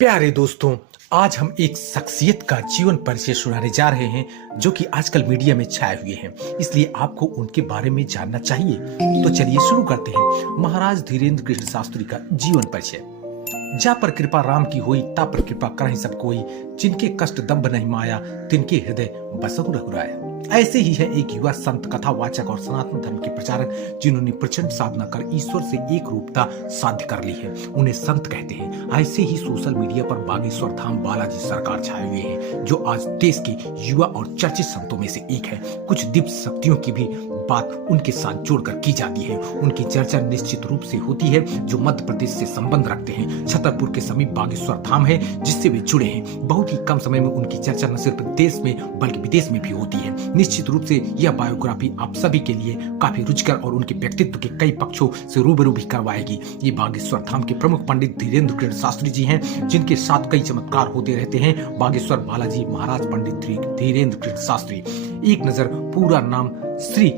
प्यारे दोस्तों, आज हम एक शख्सियत का जीवन परिचय सुनाने जा रहे हैं जो कि आजकल मीडिया में छाए हुए हैं, इसलिए आपको उनके बारे में जानना चाहिए। तो चलिए शुरू करते हैं। महाराज धीरेन्द्र कृष्ण शास्त्री का जीवन परिचय। जा पर कृपा राम की होई, ता पर कृपा करहि सब कोई, जिनके कष्ट दम्भ नहीं माया, तिनके हृदय बसहु रघुराया। ऐसे ही है एक युवा संत, कथावाचक और सनातन धर्म के प्रचारक जिन्होंने प्रचंड साधना कर ईश्वर से एक रूपता साध्य कर ली है। उन्हें संत कहते हैं। ऐसे ही सोशल मीडिया पर बागेश्वर धाम बालाजी सरकार छाए हुए हैं, जो आज देश के युवा और चर्चित संतों में से एक है। कुछ दिव्य शक्तियों की भी बात उनके साथ जोड़कर की जाती है। उनकी चर्चा निश्चित रूप से होती है जो मध्य प्रदेश से संबंध रखते हैं। छतरपुर के समीप बागेश्वर धाम है जिससे वे जुड़े हैं। बहुत ही कम समय में उनकी चर्चा न सिर्फ देश में बल्कि विदेश में भी होती है। निश्चित रूप से यह बायोग्राफी आप सभी के लिए काफी रुचिकर और उनके व्यक्तित्व के कई पक्षों से रूबरू भी करवाएगी। ये बागेश्वर धाम के प्रमुख पंडित धीरेन्द्र कृष्ण शास्त्री जी हैं, जिनके साथ कई चमत्कार होते रहते हैं। बागेश्वर बालाजी महाराज पंडित धीरेन्द्र कृष्ण शास्त्री। एक नजर पूरा नाम श्री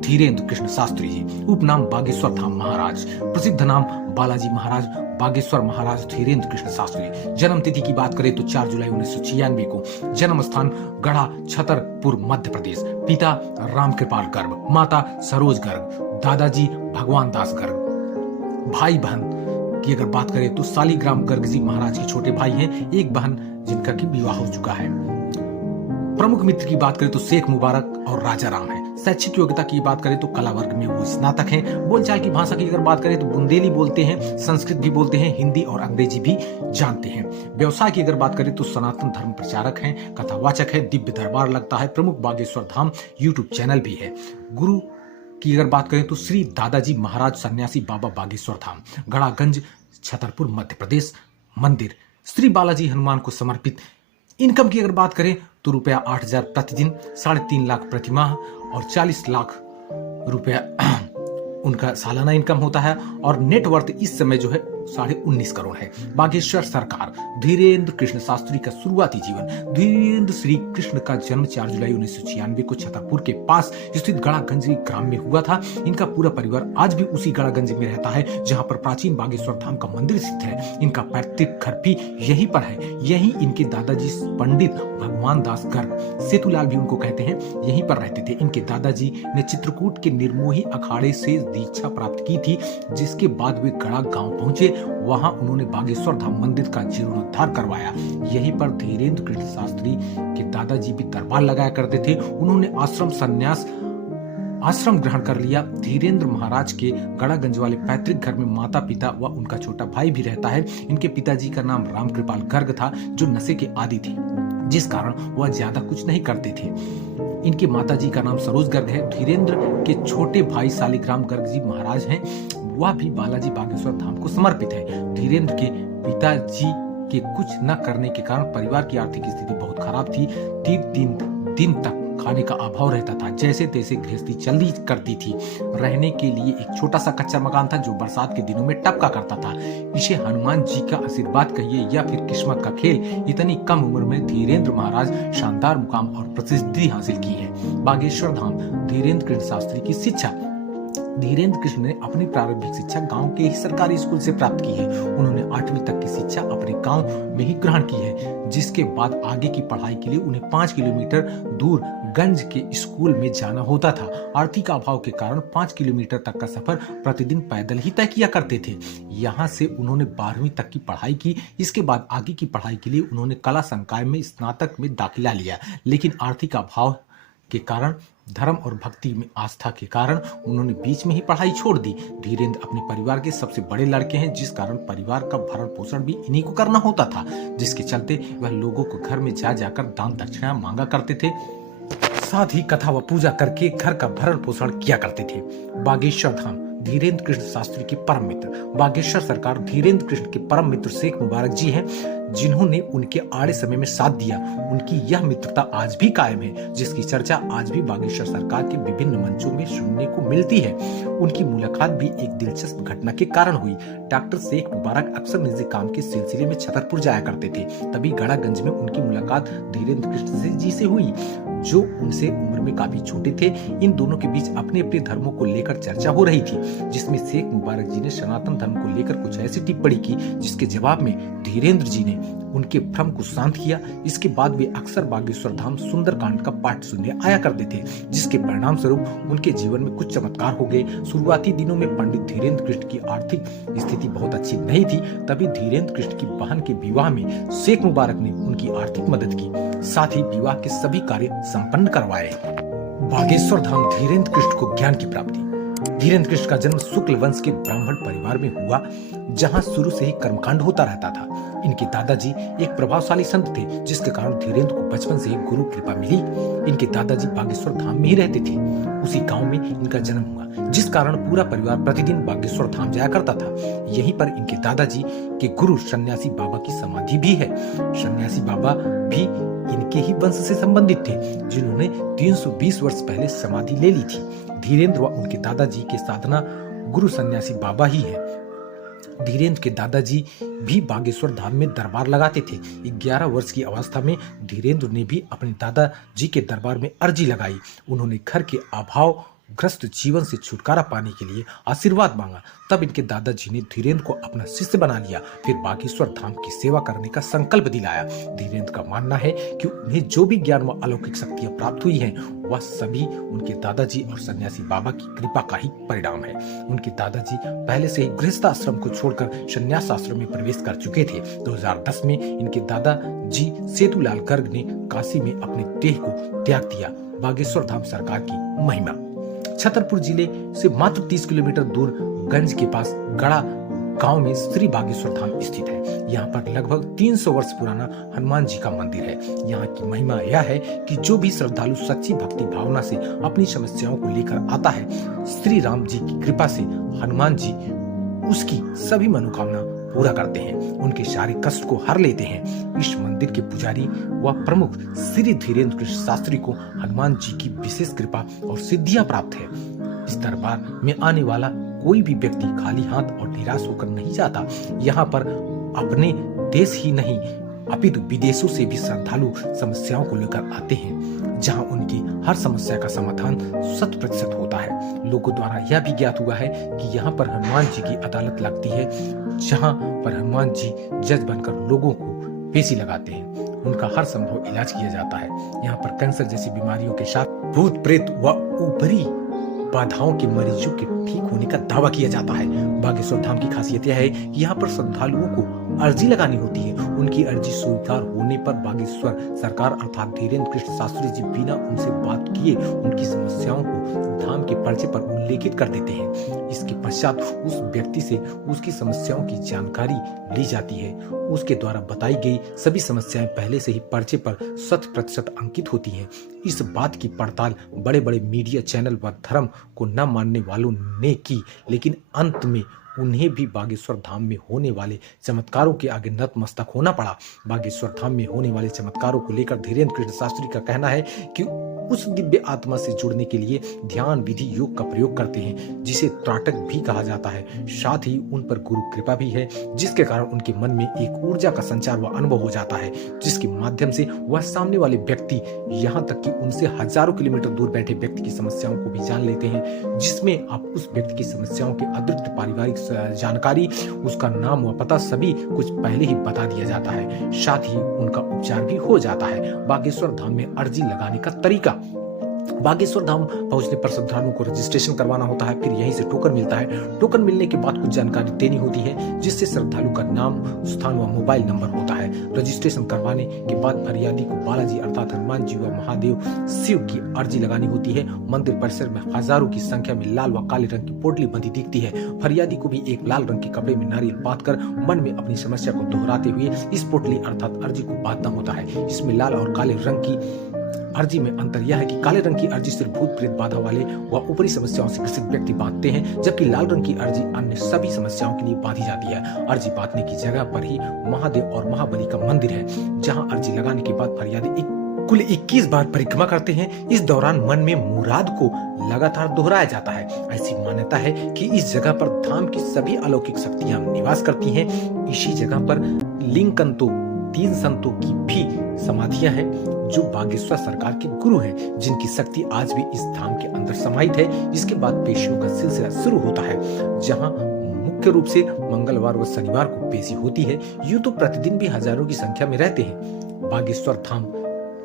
धीरेन्द्र कृष्ण शास्त्री जी, उपनाम बागेश्वर धाम महाराज, प्रसिद्ध नाम बालाजी महाराज बागेश्वर महाराज धीरेन्द्र कृष्ण शास्त्री। जन्म तिथि की बात करें तो 4 जुलाई 1996 को। जन्म स्थान गढ़ा छतरपुर मध्य प्रदेश। पिता रामकृपाल गर्ग, माता सरोज गर्ग, दादाजी भगवान दास गर्ग। भाई बहन की अगर बात करें तो सालीग्राम गर्ग जी महाराज के छोटे भाई हैं, एक बहन जिनका की विवाह हो चुका है। प्रमुख मित्र की बात करें तो शेख मुबारक और राजा राम है। शैक्षिक योग्यता की बात करें तो कला वर्ग में वो स्नातक हैं। बोलचाल की भाषा की अगर बात करें तो बुंदेली बोलते हैं, संस्कृत भी बोलते हैं, हिंदी और अंग्रेजी भी जानते हैं। व्यवसाय की अगर बात करें तो सनातन धर्म प्रचारक हैं, कथावाचक है, दिव्य दरबार लगता है, प्रमुख बागेश्वर धाम यूट्यूब चैनल भी है। गुरु की अगर बात करें तो श्री दादाजी महाराज सन्यासी बाबा बागेश्वर धाम, गड़ागंज, छतरपुर मध्य प्रदेश। मंदिर श्री बालाजी हनुमान को समर्पित। इनकम की अगर बात करें तो रुपया 8,000 प्रतिदिन, 3.5 लाख प्रतिमाह और 40 लाख रुपया उनका सालाना इनकम होता है। और नेटवर्थ इस समय जो है 19.5 करोड़ है। बागेश्वर सरकार धीरेन्द्र कृष्ण शास्त्री का शुरुआती जीवन। धीरेन्द्र श्री कृष्ण का जन्म 4 जुलाई 1996 को छतरपुर के पास स्थित गड़ागंज ग्राम में हुआ था। इनका पूरा परिवार आज भी उसी गड़ागंज में रहता है जहां पर प्राचीन बागेश्वर धाम का मंदिर स्थित है। इनका पैतृक घर भी यहीं पर है। यहीं इनके दादाजी पंडित भगवान दास गर्ग, सेतुलाल भी उनको कहते हैं, यहीं पर रहते थे। इनके दादाजी ने चित्रकूट के निर्मोही अखाड़े से दीक्षा प्राप्त की थी, जिसके बाद वे गड़ा गांव पहुंचे। वहां उन्होंने बागेश्वर धाम मंदिर का जीर्णोद्धार करवाया। यहीं पर धीरेन्द्र कृष्ण शास्त्री के दादाजी भी दरबार लगाया करते थे। उन्होंने आश्रम ग्रहण कर लिया। धीरेन्द्र महाराज के गड़ागंज वाले पैतृक घर में माता पिता व उनका छोटा भाई भी रहता है। इनके पिताजी का नाम रामकृपाल गर्ग था, जो नशे के आदी थे, जिस कारण वह ज्यादा कुछ नहीं करते थे। इनके माताजी का नाम सरोज गर्ग है। धीरेन्द्र के छोटे भाई सालीग्राम गर्ग जी महाराज हैं, वह भी बालाजी बागेश्वर धाम को समर्पित है। धीरेन्द्र के पिताजी के कुछ न करने के कारण परिवार की आर्थिक स्थिति बहुत खराब थी। 3 दिन तक खाने का अभाव रहता था। जैसे तैसे गृहस्थी चलती करती थी। रहने के लिए एक छोटा सा कच्चा मकान था जो बरसात के दिनों में टपका करता था। इसे हनुमान जी का आशीर्वाद कहिए या फिर किस्मत का खेल, इतनी कम उम्र में धीरेन्द्र महाराज शानदार मुकाम और प्रसिद्धि हासिल की है। बागेश्वर धाम धीरेन्द्र कृष्ण शास्त्री की शिक्षा। धीरेन्द्र कृष्ण ने अपनी प्रारंभिक शिक्षा गांव के ही सरकारी स्कूल से प्राप्त की है। उन्होंने 8वीं तक की शिक्षा अपने गांव में ही ग्रहण की है, जिसके बाद आगे की पढ़ाई के लिए उन्हें 5 किलोमीटर दूर गंज के स्कूल में जाना होता था। आर्थिक अभाव के कारण 5 किलोमीटर तक का सफर प्रतिदिन पैदल ही तय किया करते थे। यहाँ से उन्होंने 12वीं तक की पढ़ाई की। इसके बाद आगे की पढ़ाई के लिए उन्होंने कला संकाय में स्नातक में दाखिला लिया, लेकिन आर्थिक अभाव के कारण, धर्म और भक्ति में आस्था के कारण उन्होंने बीच में ही पढ़ाई छोड़ दी। धीरेन्द्र अपने परिवार के सबसे बड़े लड़के हैं, जिस कारण परिवार का भरण पोषण भी इन्हीं को करना होता था, जिसके चलते वह लोगों को घर में जा जाकर दान दक्षिणा मांगा करते थे। साथ ही कथा व पूजा करके घर का भरण पोषण किया करते थे। बागेश्वर धाम धीरेन्द्र कृष्ण शास्त्री के परम मित्र। बागेश्वर सरकार धीरेन्द्र कृष्ण के परम मित्र शेख मुबारक जी हैं, जिन्होंने उनके आड़े समय में साथ दिया। उनकी यह मित्रता आज भी कायम है, जिसकी चर्चा आज भी बागेश्वर सरकार के विभिन्न मंचों में सुनने को मिलती है। उनकी मुलाकात भी एक दिलचस्प घटना के कारण हुई। डॉक्टर शेख मुबारक अक्सर निजी काम के सिलसिले में छतरपुर जाया करते थे। तभी गड़ागंज में उनकी मुलाकात धीरेन्द्र कृष्ण जी से हुई, जो उनसे उम्र में काफी छोटे थे। इन दोनों के बीच अपने अपने धर्मों को लेकर चर्चा हो रही थी, जिसमें शेख मुबारक जी ने सनातन धर्म को लेकर कुछ ऐसी टिप्पणी की जिसके जवाब में धीरेन्द्र जी ने उनके भ्रम को शांत किया। इसके बाद वे अक्सर बागेश्वर धाम सुंदरकांड का पाठ सुनने आया करते थे, जिसके परिणाम स्वरूप उनके जीवन में कुछ चमत्कार हो गए। शुरुआती दिनों में पंडित धीरेन्द्र कृष्ण की आर्थिक स्थिति बहुत अच्छी नहीं थी। तभी धीरेन्द्र कृष्ण की बहन के विवाह में शेख मुबारक ने उनकी आर्थिक मदद की, साथ ही विवाह के सभी कार्य संपन्न करवाए। बागेश्वर धाम धीरेन्द्र कृष्ण को ज्ञान की प्राप्ति। धीरेन्द्र कृष्ण का जन्म शुक्ल वंश के ब्राह्मण परिवार में हुआ, जहां शुरू से ही कर्मकांड होता रहता था। इनके दादाजी एक प्रभावशाली संत थे, जिसके कारण धीरेन्द्र को बचपन से ही गुरु कृपा मिली। इनके दादाजी बागेश्वर धाम में ही रहते थे। उसी गांव में इनका जन्म हुआ, जिस कारण पूरा परिवार प्रतिदिन बागेश्वर धाम जाया करता था। यहीं पर इनके दादाजी के गुरु सन्यासी बाबा की समाधि भी है। सन्यासी बाबा भी इनके ही वंश से संबंधित थे, जिन्होंने 320 वर्ष पहले समाधि ले ली थी। धीरेन्द्र व उनके दादाजी के साधना गुरु सन्यासी बाबा ही है। धीरेन्द्र के दादाजी भी बागेश्वर धाम में दरबार लगाते थे। 11 वर्ष की अवस्था में धीरेन्द्र ने भी अपने दादाजी के दरबार में अर्जी लगाई। उन्होंने घर के अभाव ग्रस्त जीवन से छुटकारा पाने के लिए आशीर्वाद मांगा। तब इनके दादाजी ने धीरेन्द्र को अपना शिष्य बना लिया, फिर बागेश्वर धाम की सेवा करने का संकल्प दिलाया। धीरेन्द्र का मानना है कि उन्हें जो भी ज्ञान व अलौकिक शक्तियां प्राप्त हुई हैं, वह सभी उनके दादाजी और सन्यासी बाबा की कृपा का ही परिणाम है। उनके दादाजी पहले से ही गृहस्थ आश्रम को छोड़कर संन्यास आश्रम में प्रवेश कर चुके थे। 2010 में इनके दादाजी सेतुलाल गर्ग ने काशी में अपने देह को त्याग दिया। बागेश्वर धाम सरकार की महिमा। छतरपुर जिले से मात्र 30 किलोमीटर दूर गंज के पास गड़ा गांव में श्री बागेश्वर धाम स्थित है। यहाँ पर लगभग 300 वर्ष पुराना हनुमान जी का मंदिर है। यहाँ की महिमा यह है कि जो भी श्रद्धालु सच्ची भक्ति भावना से अपनी समस्याओं को लेकर आता है, श्री राम जी की कृपा से हनुमान जी उसकी सभी मनोकामना पूरा करते हैं, उनके सारे कष्ट को हर लेते हैं। इस मंदिर के पुजारी व प्रमुख श्री धीरेन्द्र कृष्ण शास्त्री को हनुमान जी की विशेष कृपा और सिद्धियां प्राप्त है। इस दरबार में आने वाला कोई भी व्यक्ति खाली हाथ और निराश होकर नहीं जाता। यहाँ पर अपने देश ही नहीं अपितु विदेशों से भी श्रद्धालु समस्याओं को लेकर आते हैं, जहां उनकी हर समस्या का समाधान 100% होता है। लोगों द्वारा यह भी ज्ञात हुआ है कि यहाँ पर हनुमान जी की अदालत लगती है, जहाँ पर हनुमान जी जज बनकर लोगों को पेशी लगाते हैं। उनका हर संभव इलाज किया जाता है। यहाँ पर कैंसर जैसी बीमारियों के साथ भूत प्रेत व ऊपरी बाधाओं के मरीजों के ठीक होने का दावा किया जाता है। बागेश्वर धाम की खासियत यह है कि यहाँ पर श्रद्धालुओं को अर्जी लगानी होती है। उनकी अर्जी स्वीकार होने पर बागेश्वर सरकार अर्थात धीरेन्द्र कृष्ण शास्त्री जी बिना उनसे बात किए उनकी समस्याओं को धाम के पर्चे पर उल्लेखित कर देते हैं। इसके पश्चात उस व्यक्ति से उसकी समस्याओं की जानकारी ली जाती है। उसके द्वारा बताई गई सभी समस्याएं पहले से ही पर्चे पर 100% अंकित होती हैं। इस बात की पड़ताल बड़े बड़े मीडिया चैनल व धर्म को न मानने वालों ने की, लेकिन अंत में उन्हें भी बागेश्वर धाम में होने वाले चमत्कारों के आगे नतमस्तक होना पड़ा। बागेश्वर धाम में होने वाले चमत्कारों को लेकर धीरेन्द्र कृष्ण शास्त्री का कहना है कि उस दिव्य आत्मा से जुड़ने के लिए ध्यान विधि योग का प्रयोग करते हैं, जिसे त्राटक भी कहा जाता है। साथ ही उन पर गुरु कृपा भी है, जिसके कारण उनके मन में एक ऊर्जा का संचार व अनुभव हो जाता है, जिसके माध्यम से वह सामने वाले व्यक्ति यहाँ तक कि उनसे हजारों किलोमीटर दूर बैठे व्यक्ति की समस्याओं को भी जान लेते हैं, जिसमें आप उस व्यक्ति की समस्याओं के अतिरिक्त पारिवारिक जानकारी, उसका नाम व पता सभी कुछ पहले ही बता दिया जाता है। साथ ही उनका उपचार भी हो जाता है। बागेश्वर धाम में अर्जी लगाने का तरीका। बागेश्वर धाम पहुंचने पर श्रद्धालुओं को रजिस्ट्रेशन करवाना होता है, फिर यहीं से टोकन मिलता है। टोकन मिलने के बाद कुछ जानकारी देनी होती है, जिससे श्रद्धालु का नाम, स्थान व मोबाइल नंबर होता है। रजिस्ट्रेशन करवाने के बाद फरियादी को बालाजी अर्थात हनुमान जी व महादेव शिव की अर्जी लगानी होती है। मंदिर परिसर में हजारों की संख्या में लाल व काले रंग की पोटली बंधी दिखती है। फरियादी को भी एक लाल रंग के कपड़े में नारियल बांधकर मन में अपनी समस्या को दोहराते हुए इस पोटली अर्थात अर्जी को बांधना होता है। इसमें लाल और काले रंग की अर्जी में अंतर यह है कि काले रंग की अर्जी सिर्फ भूत प्रेत बाधा वाले व ऊपरी समस्याओं से ग्रसित व्यक्ति बांधते हैं, जबकि लाल रंग की अर्जी अन्य सभी समस्याओं के लिए बांधी जाती है। अर्जी बांधने की जगह पर ही महादेव और महाबली का मंदिर है, जहां अर्जी लगाने के बाद फरियादी कुल 21 बार परिक्रमा करते हैं। इस दौरान मन में मुराद को लगातार दोहराया जाता है। ऐसी मान्यता है कि इस जगह पर धाम की सभी अलौकिक शक्तियां निवास करती हैं। इसी जगह पर लिंगकंतो 3 संतों की भी समाधियां हैं, जो बागेश्वर सरकार के गुरु हैं, जिनकी शक्ति आज भी इस धाम के अंदर समाहित है। इसके बाद पेशियों का सिलसिला शुरू होता है, जहां मुख्य रूप से मंगलवार व शनिवार को पेशी होती है। यूं तो प्रतिदिन भी हजारों की संख्या में रहते हैं बागेश्वर धाम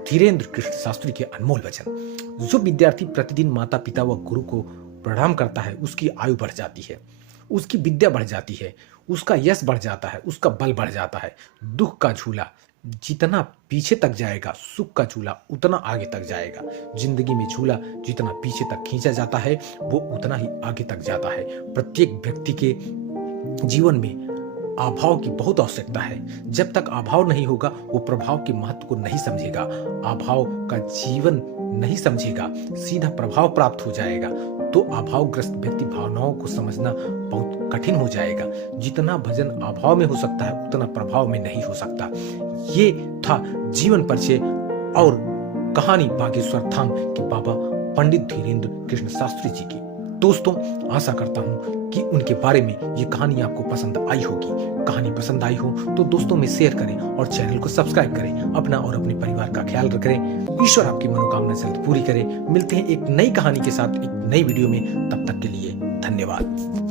धीरेन्द्र कृष्ण शास्त्री के अनमोल वचन। जो विद्यार्थी प्रतिदिन माता पिता व गुरु को प्रणाम करता है उसकी आयु बढ़ जाती है, उसकी विद्या बढ़ जाती है, उसका यश बढ़ जाता है, उसका बल बढ़ जाता है। दुख का झूला जितना पीछे तक जाएगा, सुख का झूला उतना आगे तक जाएगा। जिंदगी में झूला जितना पीछे तक खींचा जाता है वो उतना ही आगे तक जाता है। प्रत्येक व्यक्ति के जीवन में अभाव की बहुत आवश्यकता है। जब तक अभाव नहीं होगा वो प्रभाव के महत्व को नहीं समझेगा, अभाव का जीवन नहीं समझेगा, सीधा प्रभाव प्राप्त हो जाएगा। तो अभावग्रस्त व्यक्ति भावनाओं को समझना बहुत कठिन हो जाएगा। जितना भजन अभाव में हो सकता है उतना प्रभाव में नहीं हो सकता। ये था जीवन परिचय और कहानी बागेश्वर धाम के बाबा पंडित धीरेन्द्र कृष्ण शास्त्री जी की। दोस्तों, आशा करता हूं कि उनके बारे में ये कहानी आपको पसंद आई होगी। कहानी पसंद आई हो तो दोस्तों में शेयर करें और चैनल को सब्सक्राइब करें। अपना और अपने परिवार का ख्याल रखें। ईश्वर आपकी मनोकामना जल्द पूरी करे। मिलते हैं एक नई कहानी के साथ एक नई वीडियो में। तब तक के लिए धन्यवाद।